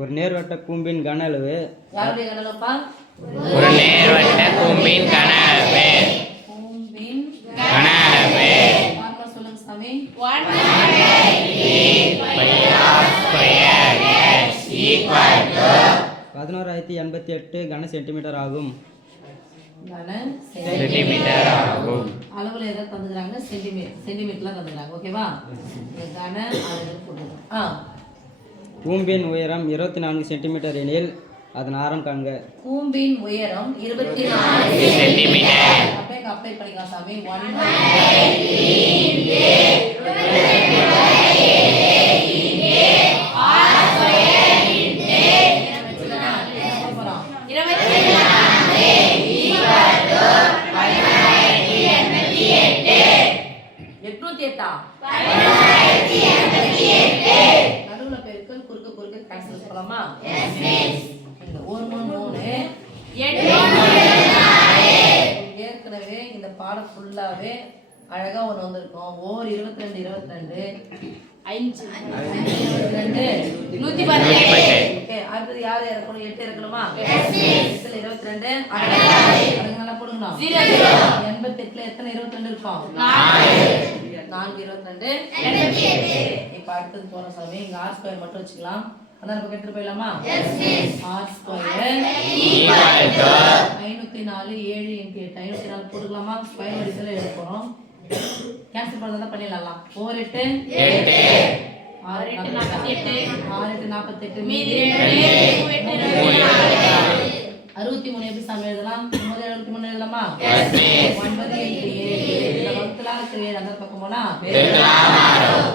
ஒரு நேர்வட்ட கூம்பின் கன அளவு. யாருடைய கன அளவுப்பா? ஒரு நேர்வட்ட கூம்பின் கன அளவு. கூம்பின் கன அளவு. பார்க்க சொல்லுங்க சாமி. 11,088 கன சென்டிமீட்டர் ஆகும். சென்டிமீட்டர் ஆகும். அளவுல எதை தந்துக்கிறாங்க? சென்டிமீட்டர்ல தந்துக்கிறாங்க. ஓகேவா? கன அளவு போட்டுருங்க. கூம்பின் உயரம் 24 சென்டிமீட்டர் எனில் அதன் ஆரம் காண்க. கூம்பின் உயரம் 24 சென்டிமீட்டர். அப்படியே அப்ளை பண்ணிக்கலாம் சாமி. 808 நடுவுல பெருக்கல் குறுக்க கேன்சல் பண்ணலாமா? Yes miss. 1 3 ஏற்கனவே இந்த பாடம் ஃபுல்லாவே அழகா ஒன்று வந்திருக்கும். ஓர் 22 5 22 118. ஓகே, அடுத்து யார் இறக்கணும்? 8 இறக்கணுமா? Yes miss. 22 அடங்க நல்லா போடுங்க. 88ல எத்தனை 22 இருக்கும்? 4 22 88. இப்போ அடுத்து போறோம் சாமி. இங்க r ஸ்கொயர் மட்டும் வச்சுக்கலாம். அத நம்ம எடுத்து போயிடலாமா? Yes miss. r ஸ்கொயர் = 504 7 × 8 504 போட்டுக்கலாமா? ஸ்கொயர் வடிவத்துல எழுத போறோம். கேன்சல் பண்ணதா பண்ணிடலாம். 4 8 8 6 8 48 6 8 48 மீதி 63 எப்படி சாமி எழுதலாம்? 63 எழுதலாமா? Yes miss. 9 8 7 இந்த வகுத்துல இருக்கிற அந்த பக்கம் போனா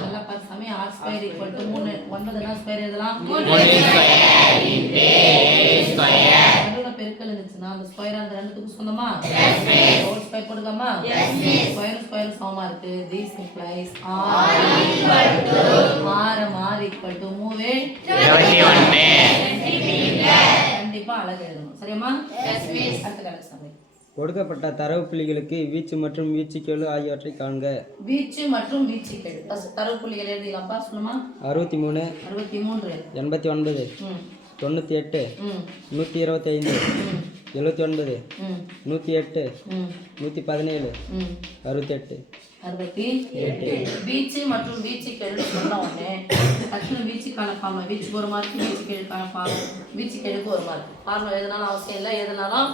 நல்லா பார்த்து சாமி. r ஸ்கொயர் = 3 9 னா ஸ்கொயர் எழுதலாம். 3 ஸ்கொயர் நடுவுல பெருக்கல் இருந்துச்சுன்னா அந்த ஸ்கொயர் அந்த ரெண்டுத்துக்கும் சொந்தமா? Yes miss. ஹோல் ஸ்கொயர் போடுங்கமா? Yes miss. ஸ்கொயர் சமமா இருக்கு. this implies r = 3 centimetre. கண்டிப்பா அழகு எழுதணும். சரியாமா? Yes miss. அடுத்த கணக்கு சாமி. கொடுக்கப்பட்ட தரவு புள்ளிகளுக்கு வீச்சு மற்றும் வீச்சுக்கெழு ஆகியவற்றை காண்க. வீச்சு மற்றும் வீச்சுக்கெழு தரவு புள்ளிகள் எழுதிடலாம்ப்பா. சொல்லுமா? 63 63 89 98 125 79 108 117 68 வீச்சு மற்றும் வீச்சுக்கெழு சொன்ன உடனே டக்குனு வீச்சுக்கான ஃபார்முலா. வீச்சுக்கு ஒரு மார்க், வீச்சுக்கெழுக்கான ஃபார்முலா. வீச்சுக்கெழுக்கு ஒரு மார்க். ஃபார்முலா எதுனாலும் அவசியம் இல்லை, எதுனாலும்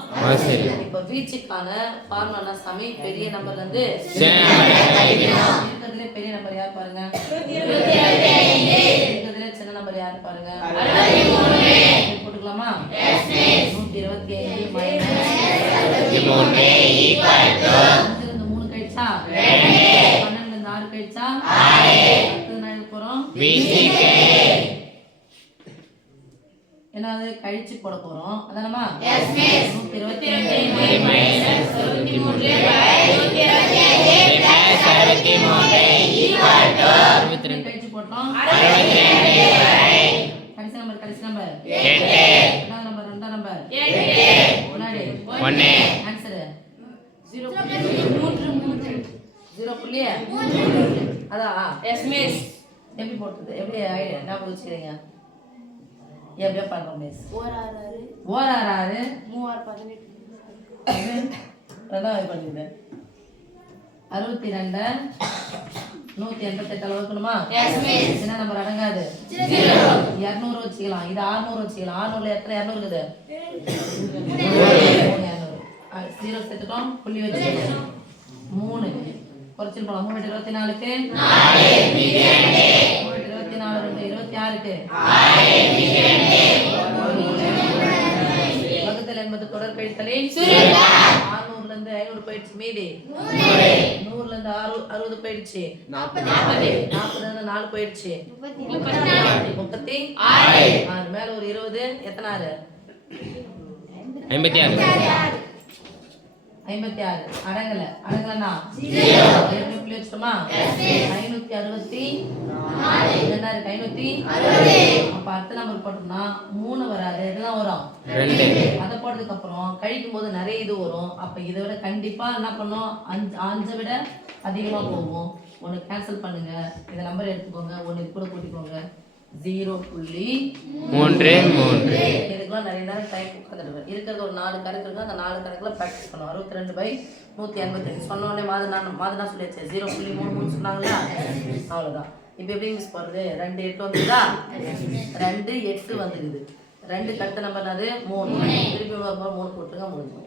இப்போ வீச்சுக்கான ஃபார்முலா சாமி. பெரிய நம்பர்ல இருந்து இருக்கிறதுல பெரிய நம்பர் யார் பாருங்க? இருக்கிறதுல சின்ன நம்பர் யார் பாருங்க? போட்டுக்கலாமா? 125 - 3 கழிச்சா 12 6 கழிச்சா 10 போறோம். என்னது கழிச்சு போட போறோம். அதானமா? Yes miss. 125 கழிச்சு போட்டோம். கடைசி நம்பர் 8. ரெண்டாம் நம்பர் 8. முன்னாடி 1. ஆன்சர் 0.3 அதான். Yes miss. எப்படி போட்டது? எப்படி ஞாபகம் வச்சுக்கிறீங்க? எப்படியா பண்றோம் மிஸ்? ஓர் 6 3 6 18 ரெண்டாவது பண்ணிடுங்க. 62 188 அளவு இருக்கணுமா? Yes miss. என்ன நம்பர் அடங்காது? 200 வச்சுக்கலாம். இது 600 வச்சுக்கலாம். 600ல எத்தனை 200 இருக்குது? 200. 0 சேர்த்துட்டோம். புள்ளி வச்சுக்கலாம். 3 குறைச்சிட்டு போலாம். 3 24க்கு 24 26க்கு வகுத்தல் என்பது தொடர் கழித்தலே. 600ல இருந்து 500 போயிடுச்சு. மீதி 100ல இருந்து 60 போயிடுச்சு. 40 ல 4 போயிடுச்சு. 36 மேல ஒரு 20 எத்தனை 6? 56 அடங்கலன்னா 0 புள்ளி வச்சுட்டோமா? 560 560 அப்ப அடுத்த நம்பர் போட்டோம்னா 3 வராது. இதெல்லாம் வரும் 2. அதை போட்டதுக்கு அப்புறம் கழிக்கும் போது நிறைய இது வரும். அப்ப இதை விட கண்டிப்பா என்ன பண்ணும்? 5 விட அதிகமா போகும். ஒன்று கேன்சல் பண்ணுங்க. இந்த நம்பர் எடுத்துக்கோங்க. ஒன்று இது கூட கூட்டிக்கோங்க. 3 இதுக்கெல்லாம் நிறைய நேரம் டைம் உட்காந்துருவேன். இருக்கிறது ஒரு 4 கணக்கு இருக்கு. அந்த 4 கணக்கில் ப்ராக்டிஸ் பண்ணுவோம். 62/188 சொன்னோடனே மாதனா சொல்லியாச்சு. 0.33 சொன்னாங்களா, அவ்வளோதான். இப்போ எப்படி மிஸ் போடுறது? 2 8 வந்துதா, 2 8 வந்துக்குது. 2 கட்ட நம்பர் அது 3. திருப்பி 3 போட்டுருங்க, முடிஞ்சு.